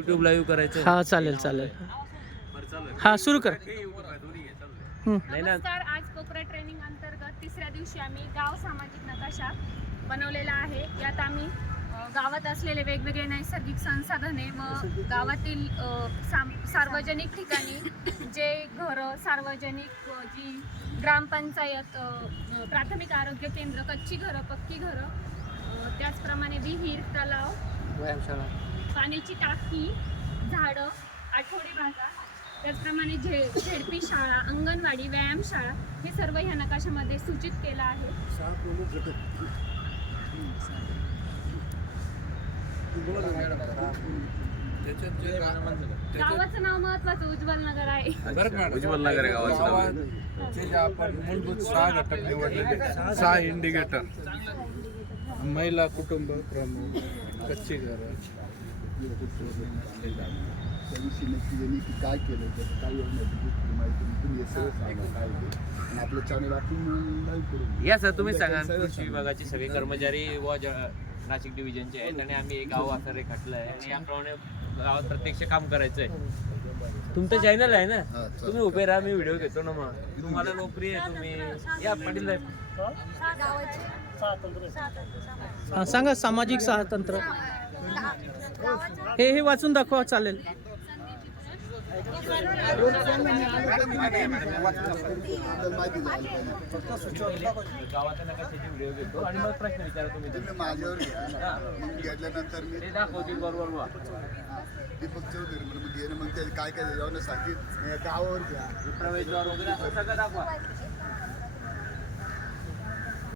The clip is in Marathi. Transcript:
युट्यूब लाईव्ह करायचं? हा चालेल चालेल. हा सुरू कर. हं. नाही ना नमस्कार आज कोकरा ट्रेनिंग अंतर्गत तिसऱ्या दिवशी आम्ही गाव सामाजिक नकाशा बनवलेला आहे. यात आम्ही अ, गावात असलेले वेगवेगळे नैसर्गिक संसाधने व गावातील अ, साम- सार्वजनिक ठिकाणी जे घरं सार्वजनिक अ, जी ग्रामपंचायत अ, अ, प्राथमिक आरोग्य केंद्र कच्ची घरं पक्की घरं अ, त्याचप्रमाणे विहीर तलाव पाण्याची टाकी झाडं आठवडी बाजार त्याचप्रमाणे झे झेडपी शाळा अंगणवाडी व्यायामशाळा हे सर्व ह्या नकाशामध्ये सूचित केलं आहे. गावाचं नाव महत्वाचं उज्ज्वल नगर आहे. उज्ज्वल नगर आहे गावाचं नाव. आहे. जे जे आपण मूलभूत सहा घटक निवडलेले सहा इंडिकेटर. महिला कुटुंब प्रमुख कच्ची घरं त्याविषयी नक्की त्यांनी की काय केलं त्याचं काय योजना दिली ती माहिती तुम्ही सगळं सांगा काय ते. आणि आपलं चॅनल आपण लाईव्ह करून या सर तुम्ही सांगा कृषी विभागाचे सगळे कर्मचारी व ज- नाशिक डिव्हिजनचे आहेत आणि आम्ही एक गाव असं रेखाटलं आहे आणि याप्रमाणे गावात प्रत्यक्ष काम करायचं आहे तुमचं चॅनल आहे ना. तुम्ही उभे राहा मी व्हिडिओ घेतो ना मग तुम्हाला लोकप्रिय आहे तुम्ही या पाटील साहेब. सांगा सामाजिक स्वातंत्र्य हे हे वाचून दाखवा चालेल. आपल्याला माहिती व्हिडिओ घेतो आणि मग प्रश्न विचारा तुम्ही तुम्ही माझ्यावर घ्या. मग घेतल्यानंतर मी ते दाखवतील बरोबर बा दीपक चौधरी म्हणून मग घेणं मग काय काय सांगितलं गावावर घ्या प्रवेशद्वार वगैरे असं सगळं दाखवा